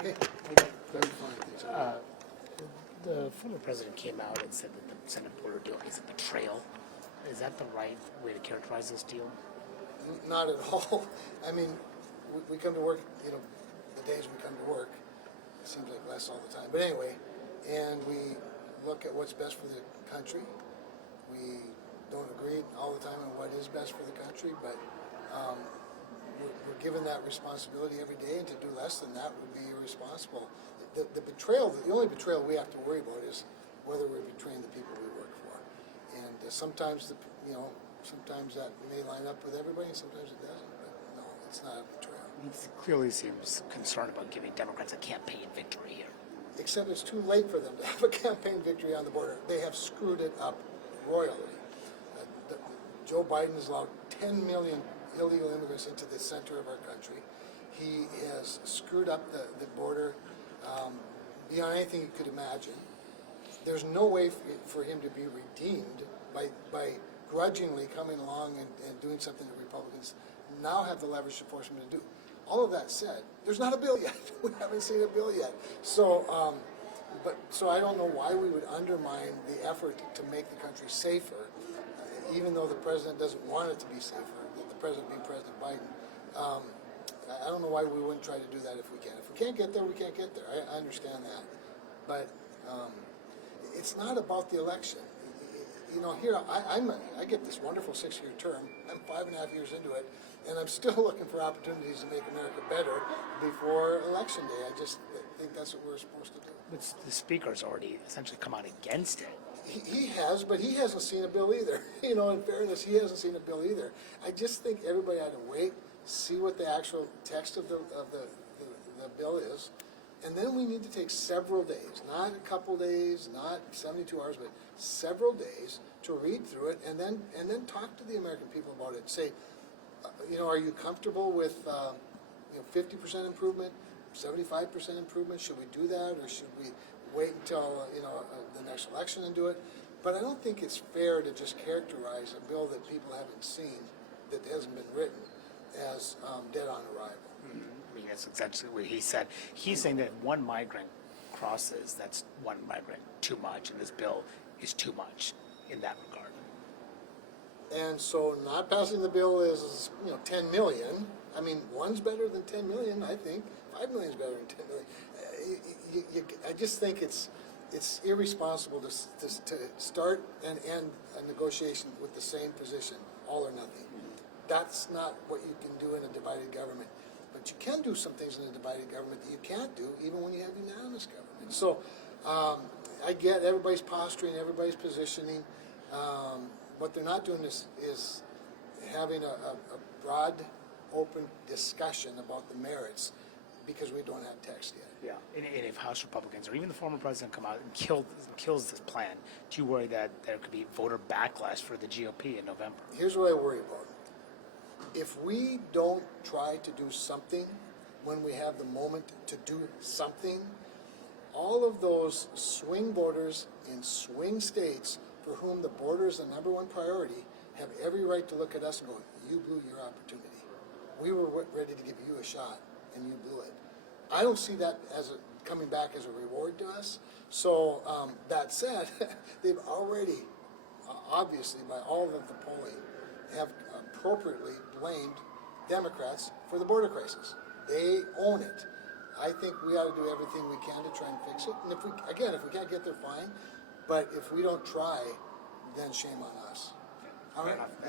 Okay. Very fine. Thanks. The former president came out and said that the Senate border deal is a betrayal. Is that the right way to characterize this deal? Not at all. I mean, we come to work, the days we come to work, it seems like less all the time. But anyway, and we look at what's best for the country. We don't agree all the time on what is best for the country, but we're given that responsibility every day, and to do less than that would be irresponsible. The betrayal, the only betrayal we have to worry about is whether we're betraying the people we work for. And sometimes, sometimes that may line up with everybody, and sometimes it doesn't. But no, it's not a betrayal. He clearly seems concerned about giving Democrats a campaign victory here. Except it's too late for them to have a campaign victory on the border. They have screwed it up royally. Joe Biden has allowed 10 million illegal immigrants into the center of our country. He has screwed up the border beyond anything you could imagine. There's no way for him to be redeemed by grudgingly coming along and doing something that Republicans now have the leverage to force him to do. All of that said, there's not a bill yet. We haven't seen a bill yet. So I don't know why we would undermine the effort to make the country safer, even though the president doesn't want it to be safer, the president being President Biden. I don't know why we wouldn't try to do that if we can. If we can't get there, we can't get there. I understand that. But it's not about the election. Here I get this wonderful 6-year term. I'm 5.5 years into it, and I'm still looking for opportunities to make America better before Election Day. I just think that's what we're supposed to do. But the speaker's already essentially come out against it. He has, but he hasn't seen a bill either. In fairness, he hasn't seen a bill either. I just think everybody ought to wait, see what the actual text of the bill is, and then we need to take several days, not a couple days, not 72 hours, but several days to read through it, and then talk to the American people about it. Say, are you comfortable with 50% improvement, 75% improvement? Should we do that, or should we wait until the next election and do it? But I don't think it's fair to just characterize a bill that people haven't seen, that hasn't been written, as dead on arrival. Mm-hmm. I mean, that's exactly what he said. He's saying that one migrant crosses, that's one migrant too much, and this bill is too much in that regard. And so not passing the bill is 10 million. I mean, one's better than 10 million, I think. 5 million is better than 10 million. I just think it's irresponsible to start and end a negotiation with the same position, all or nothing. That's not what you can do in a divided government. But you can do some things in a divided government that you can't do even when you have unanimous government. So I get everybody's posturing, everybody's positioning. What they're not doing is having a broad, open discussion about the merits, because we don't have text yet. Yeah, and if House Republicans or even the former president come out and kills this plan, do you worry that there could be voter backlash for the GOP in November? Here's what I worry about. If we don't try to do something when we have the moment to do something, all of those swing voters in swing states for whom the border is the number one priority have every right to look at us and go, you blew your opportunity. We were ready to give you a shot, and you blew it. I don't see that as coming back as a reward to us. So that said, they've already, obviously by all of the polling, have appropriately blamed Democrats for the border crisis. They own it. I think we ought to do everything we can to try and fix it. And if we can't get there, fine. But if we don't try, then shame on us. All right.